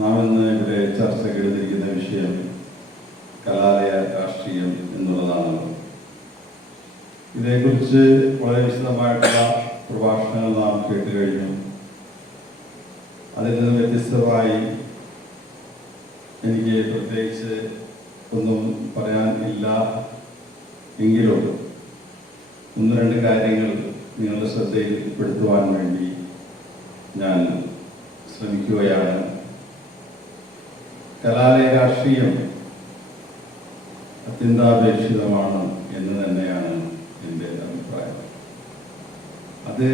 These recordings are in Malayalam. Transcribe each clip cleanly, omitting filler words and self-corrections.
നാം ഇന്ന് ഇവിടെ ചർച്ചയ്ക്ക് എടുത്തിരിക്കുന്ന വിഷയം കലാലയ രാഷ്ട്രീയം എന്നുള്ളതാണ്. ഇതേക്കുറിച്ച് വളരെ വിശദമായിട്ടുള്ള പ്രഭാഷണങ്ങൾ നാം കേട്ട് കഴിഞ്ഞു. അതിൽ നിന്ന് വ്യത്യസ്തമായി എനിക്ക് പ്രത്യേകിച്ച് ഒന്നും പറയാൻ ഇല്ല എങ്കിലും ഒന്ന് രണ്ട് കാര്യങ്ങൾ നിങ്ങളുടെ ശ്രദ്ധയിൽപ്പെടുത്തുവാൻ വേണ്ടി ഞാൻ ശ്രമിക്കുകയാണ്. കലാലയ രാഷ്ട്രീയം അത്യന്താപേക്ഷിതമാണ് എന്ന് തന്നെയാണ് എൻ്റെ അഭിപ്രായം. അത്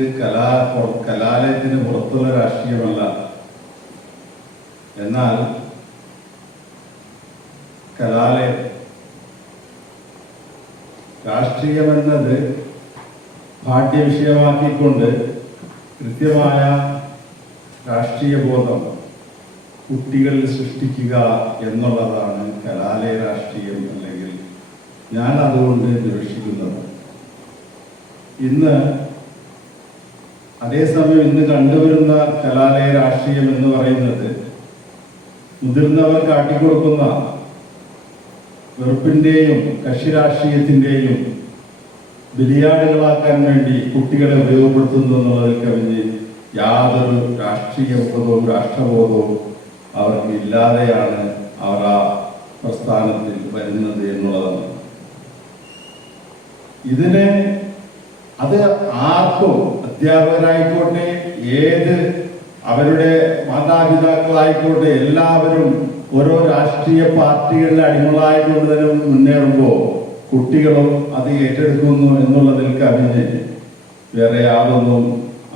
കലാലയത്തിന് പുറത്തുള്ള രാഷ്ട്രീയമല്ല. എന്നാൽ കലാലയം രാഷ്ട്രീയമെന്നത് പാഠ്യവിഷയമാക്കിക്കൊണ്ട് കൃത്യമായ രാഷ്ട്രീയ ബോധം കുട്ടികളിൽ സൃഷ്ടിക്കുക എന്നുള്ളതാണ് കലാലയ രാഷ്ട്രീയം, അല്ലെങ്കിൽ ഞാൻ അതുകൊണ്ട് നിരീക്ഷിക്കുന്നത്. അതേസമയം ഇന്ന് കണ്ടുവരുന്ന കലാലയ രാഷ്ട്രീയം എന്ന് പറയുന്നത് മുതിർന്നവർ കാട്ടിക്കൊടുക്കുന്ന വെറുപ്പിന്റെയും കക്ഷി രാഷ്ട്രീയത്തിന്റെയും ബലിയാടുകളാക്കാൻ വേണ്ടി കുട്ടികളെ ഉപയോഗപ്പെടുത്തുന്നു എന്നുള്ളതിൽ കവിഞ്ഞ് യാതൊരു രാഷ്ട്രീയ ബോധവും രാഷ്ട്രബോധവും അവർക്ക് ഇല്ലാതെയാണ് അവർ ആ പ്രസ്ഥാനത്തിൽ വരുന്നത് എന്നുള്ളതാണ്. അത് ആർക്കും, അധ്യാപകരായിക്കോട്ടെ, അവരുടെ മാതാപിതാക്കളായിക്കോട്ടെ, എല്ലാവരും ഓരോ രാഷ്ട്രീയ പാർട്ടികളുടെ അടിമകളായിക്കൊണ്ട് തന്നെ മുന്നേറുമ്പോൾ കുട്ടികളും അത് ഏറ്റെടുക്കുന്നു എന്നുള്ളതിൽ കവിഞ്ഞ് വേറെ യാതൊന്നും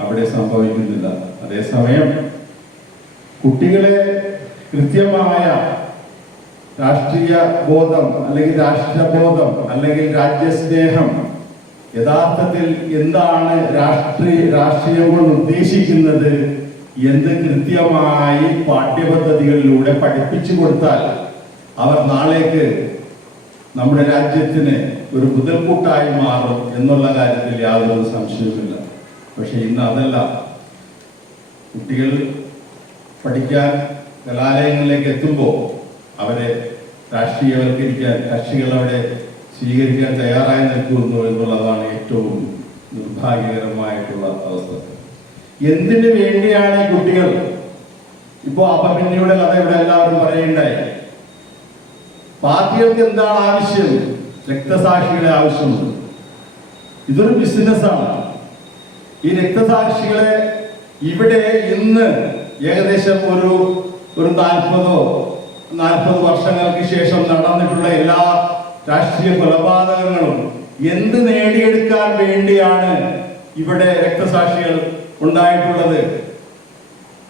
അവിടെ സംഭവിക്കുന്നില്ല. അതേസമയം കുട്ടികളെ കൃത്യമായ രാഷ്ട്രീയ ബോധം അല്ലെങ്കിൽ രാഷ്ട്രബോധം അല്ലെങ്കിൽ രാജ്യസ്നേഹം, യഥാർത്ഥത്തിൽ എന്താണ് രാഷ്ട്രീയം കൊണ്ട് ഉദ്ദേശിക്കുന്നത് എന്ന് കൃത്യമായി പാഠ്യപദ്ധതികളിലൂടെ പഠിപ്പിച്ചു കൊടുത്താൽ അവർ നാളേക്ക് നമ്മുടെ രാജ്യത്തിന് ഒരു മുതൽക്കൂട്ടായി മാറും എന്നുള്ള കാര്യത്തിൽ യാതൊരു സംശയവുമില്ല. പക്ഷെ ഇന്ന് അതല്ല. കുട്ടികൾ പഠിക്കാൻ കലാലയങ്ങളിലേക്ക് എത്തുമ്പോൾ അവരെ രാഷ്ട്രീയവൽക്കരിക്കാൻ കക്ഷികൾ അവിടെ സ്വീകരിക്കാൻ തയ്യാറായി നിൽക്കുന്നു എന്നുള്ളതാണ് ഏറ്റവും നിർഭാഗ്യകരമായിട്ടുള്ള അവസ്ഥ. എന്തിനു വേണ്ടിയാണ് ഈ കുട്ടികൾ ഇപ്പോ അപമന്യയുടെ കഥ ഇവിടെ എല്ലാവരും പറയുണ്ടായി. പാർട്ടികൾക്ക് എന്താണ് ആവശ്യം? രക്തസാക്ഷികളെ ആവശ്യമുണ്ട്. ഇതൊരു ബിസിനസ്സാണ്. ഈ രക്തസാക്ഷികളെ ഇവിടെ ഇന്ന് ഏകദേശം ഒരു 40 വർഷങ്ങൾക്ക് ശേഷം നടന്നിട്ടുള്ള എല്ലാ രാഷ്ട്രീയ കൊലപാതകങ്ങളും എന്ത് നേടിയെടുക്കാൻ വേണ്ടിയാണ് ഇവിടെ രക്തസാക്ഷികൾ ഉണ്ടായിട്ടുള്ളത്?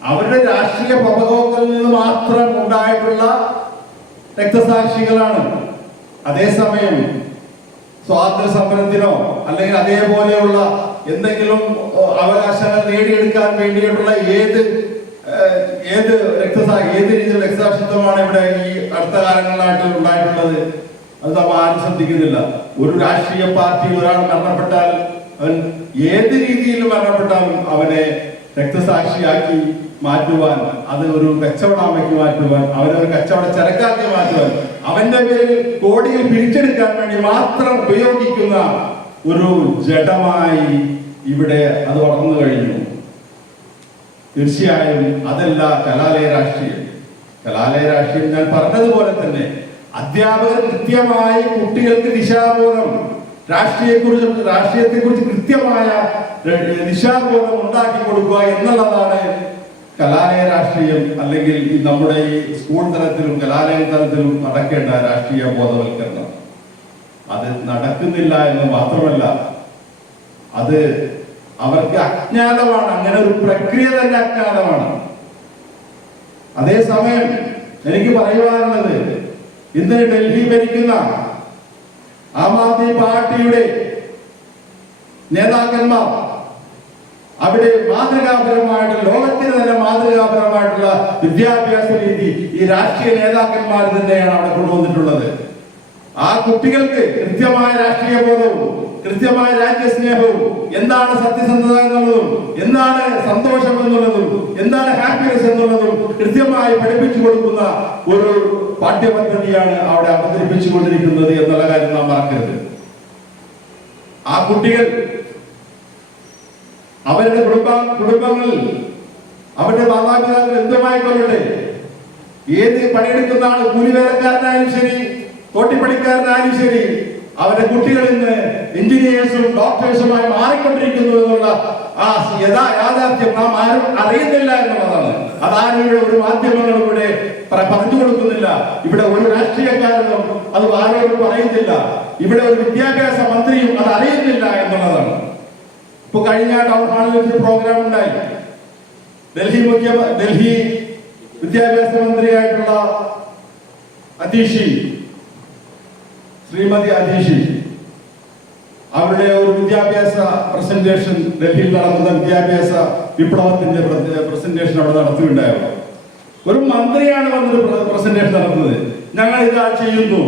അവരുടെ രാഷ്ട്രീയ പ്രബോധനത്തിൽ നിന്ന് മാത്രം ഉണ്ടായിട്ടുള്ള രക്തസാക്ഷികളാണ്. അതേസമയം സ്വാതന്ത്ര്യ സമരത്തിനോ അല്ലെങ്കിൽ അതേപോലെയുള്ള എന്തെങ്കിലും അവകാശങ്ങൾ നേടിയെടുക്കാൻ വേണ്ടിയിട്ടുള്ള ഏത് രീതിയിലുള്ള രക്തസാക്ഷിത്വമാണ് ഇവിടെ ഈ അടുത്ത കാലങ്ങളിലായിട്ട് ഉണ്ടായിട്ടുള്ളത്? അത് നമ്മൾ ആരും ശ്രദ്ധിക്കുന്നില്ല. ഒരു രാഷ്ട്രീയ പാർട്ടി ഒരാൾ മരണപ്പെട്ടാൽ, അവൻ ഏത് രീതിയിൽ മരണപ്പെട്ടാലും അവനെ രക്തസാക്ഷിയാക്കി മാറ്റുവാൻ, അത് ഒരു കച്ചവടമാക്കി മാറ്റുവാൻ, അവനെ ഒരു കച്ചവട ചരക്കാക്കി മാറ്റുവാൻ, അവന്റെ പേരിൽ കോടികൾ പിരിച്ചെടുക്കാൻ വേണ്ടി മാത്രം ഉപയോഗിക്കുന്ന ഒരു ജഡമായി ഇവിടെ അത് വളർന്നു കഴിഞ്ഞു. തീർച്ചയായും അതല്ല കലാലയ രാഷ്ട്രീയം. കലാലയ രാഷ്ട്രീയം ഞാൻ പറഞ്ഞതുപോലെ അധ്യാപകർ കൃത്യമായി കുട്ടികൾക്ക് ദിശാബോധം, രാഷ്ട്രീയത്തെക്കുറിച്ച് കൃത്യമായ ദിശാബോധം ഉണ്ടാക്കി കൊടുക്കുക എന്നുള്ളതാണ് കലാലയ രാഷ്ട്രീയം, അല്ലെങ്കിൽ നമ്മുടെ ഈ സ്കൂൾ തലത്തിലും കലാലയ തലത്തിലും നടക്കേണ്ട രാഷ്ട്രീയ ബോധവൽക്കരണം. അത് നടക്കുന്നില്ല എന്ന് മാത്രമല്ല, അത് അവർക്ക് അജ്ഞാതമാണ്. അങ്ങനെ ഒരു പ്രക്രിയ തന്നെ അജ്ഞാതമാണ്. അതേസമയം എനിക്ക് പറയുവാനുള്ളത്, ഇന്ന് ഡൽഹി ഭരിക്കുന്ന ആം ആദ്മി പാർട്ടിയുടെ നേതാക്കന്മാർ അവിടെ മാതൃകാപരമായിട്ടുള്ള, ലോകത്തിന് തന്നെ മാതൃകാപരമായിട്ടുള്ള വിദ്യാഭ്യാസ രീതി ഈ രാഷ്ട്രീയ നേതാക്കന്മാർ തന്നെയാണ് അവിടെ കൊണ്ടുവന്നിട്ടുള്ളത്. ആ കുട്ടികൾക്ക് കൃത്യമായ രാഷ്ട്രീയ ബോധവും കൃത്യമായ രാജ്യസ്നേഹവും എന്താണ് സത്യസന്ധത എന്നുള്ളതും എന്താണ് സന്തോഷം എന്നുള്ളതും എന്താണ് ഹാപ്പിനെസ് എന്നുള്ളതും കൃത്യമായി പഠിപ്പിച്ചു കൊടുക്കുന്ന ഒരു പാഠ്യപദ്ധതിയാണ് അവിടെ അവതരിപ്പിച്ചുകൊണ്ടിരിക്കുന്നത് എന്നുള്ള കാര്യം നാം മറക്കരുത്. ആ കുട്ടികൾ അവരുടെ കുടുംബങ്ങളിൽ അവരുടെ മാതാപിതാക്കൾ എന്തുമായിക്കൊള്ളട്ടെ, ഏത് പണിയെടുക്കുന്ന ആൾ കൂലിവേലക്കാരനായാലും ശരി, തോട്ടിപ്പണിക്കാരനായാലും ശരി, അവരുടെ കുട്ടികൾ ഇന്ന് എഞ്ചിനീയേഴ്സും ഡോക്ടേഴ്സുമായി മാറിക്കൊണ്ടിരിക്കുന്നു എന്നുള്ള ആ യാഥാർത്ഥ്യം നാം ആരും അറിയുന്നില്ല എന്നുള്ളതാണ്. അതാരും ഇവിടെ ഒരു മാധ്യമങ്ങളും ഇവിടെ പറഞ്ഞു കൊടുക്കുന്നില്ല. ഇവിടെ ഒരു രാഷ്ട്രീയക്കാരനും അത് ആരോടും പറയുന്നില്ല. ഇവിടെ ഒരു വിദ്യാഭ്യാസ മന്ത്രിയും അത് അറിയുന്നില്ല എന്നുള്ളതാണ്. ഇപ്പൊ കഴിഞ്ഞ ടൗൺ ഹാളിൽ ഒരു പ്രോഗ്രാം ഉണ്ടായി. ഡൽഹി വിദ്യാഭ്യാസ മന്ത്രിയായിട്ടുള്ള ശ്രീമതി അതീഷി അവരുടെ ഒരു വിദ്യാഭ്യാസ പ്രസന്റേഷൻ, ഡൽഹിയിൽ നടക്കുന്ന വിദ്യാഭ്യാസ വിപ്ലവത്തിന്റെ പ്രസന്റേഷൻ അവിടെ നടത്തിയിട്ടുണ്ടായിരുന്നു. ഒരു മന്ത്രിയാണ് വന്നൊരു പ്രസന്റേഷൻ നടത്തുന്നത്. ഞങ്ങൾ ഇതാ ചെയ്യുന്നു,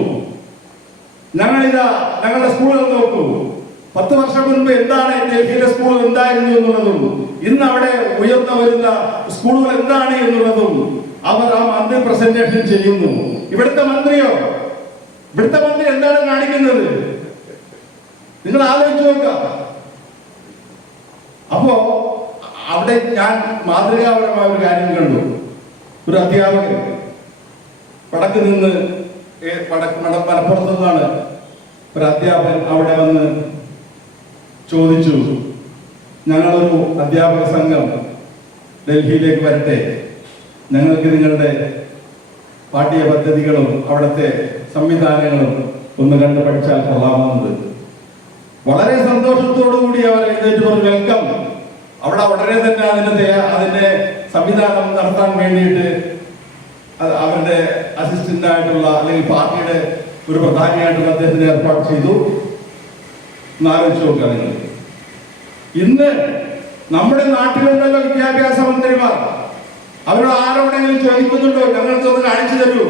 ഞങ്ങളുടെ സ്കൂളുകൾ നോക്കൂ, 10 വർഷം മുൻപ് എന്താണ് ഡൽഹിയിലെ സ്കൂൾ എന്തായിരുന്നു എന്നുള്ളതും ഇന്ന് അവിടെ ഉയർന്നു വരുന്ന സ്കൂളുകൾ എന്താണ് എന്നുള്ളതും അവർ ആ മന്ത്രി പ്രസന്റേഷൻ ചെയ്യുന്നു. ഇവിടുത്തെ മന്ത്രി എന്താണ് കാണിക്കുന്നത്? നിങ്ങൾ ആലോചിച്ച് നോക്കുക. അപ്പോ അവിടെ ഞാൻ മാതൃകാപരമായ ഒരു കാര്യം കണ്ടു. ഒരു അധ്യാപകൻ വടക്ക് നിന്ന് മലപ്പുറത്തു നിന്നാണ് ഒരു അധ്യാപകൻ അവിടെ വന്ന് ചോദിച്ചു, ഞങ്ങളൊരു അധ്യാപക സംഘം ഡൽഹിയിലേക്ക് വരട്ടെ, ഞങ്ങൾക്ക് നിങ്ങളുടെ പാഠ്യ പദ്ധതികളും അവിടുത്തെ സംവിധാനങ്ങളും ഒന്ന് കണ്ട് പഠിച്ചാൽ കൊള്ളാമെന്നത്. വളരെ സന്തോഷത്തോടുകൂടി അവർ എഴുന്നേറ്റ് ഒരു വെൽക്കം. അവിടെ ഉടനെ തന്നെ അതിന്റെ സംവിധാനം നടത്താൻ വേണ്ടിയിട്ട് അവരുടെ അസിസ്റ്റന്റ് ആയിട്ടുള്ള അല്ലെങ്കിൽ പാർട്ടിയുടെ ഒരു പ്രധാനിയായിട്ടുള്ള അദ്ദേഹത്തിന് ഏർപ്പാട് ചെയ്തു. ആലോചിച്ച് നോക്കുക നിങ്ങൾ. ഇന്ന് നമ്മുടെ നാട്ടിലുണ്ടല്ലോ വിദ്യാഭ്യാസ മന്ത്രിമാർ, അവരോട് ആരോടെങ്കിലും ചോദിക്കുന്നുണ്ടോ ഞങ്ങൾക്കൊന്ന് കാണിച്ചു തരൂ?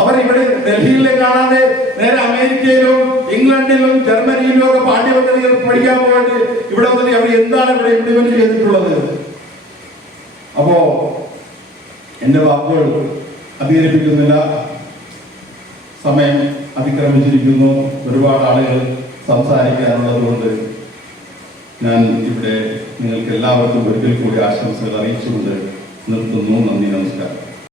അവർ ഇവിടെ ഡൽഹിയിലെ കാണാതെ നേരെ അമേരിക്കയിലും ഇംഗ്ലണ്ടിലും ജർമ്മനിയിലും ഒക്കെ പാഠ്യപദ്ധതികൾ പഠിക്കാൻ പോയിട്ട് ഇവിടെ വന്നിട്ട് അവർ എന്താണ് ഇവിടെ ഇംപ്ലിമെന്റ് ചെയ്തിട്ടുള്ളത്? അപ്പോ എന്റെ വാക്കുകൾ അധികരിപ്പിക്കുന്നില്ല, സമയം അതിക്രമിച്ചിരിക്കുന്നു. ഒരുപാട് ആളുകൾ സംസാരിക്കാനുള്ളത് കൊണ്ട് ഞാൻ ഇവിടെ നിങ്ങൾക്ക് എല്ലാവർക്കും ഒരിക്കൽ കൂടി ആശംസകൾ അറിയിച്ചുകൊണ്ട് നിർത്തുന്നു. നന്ദി, നമസ്കാരം.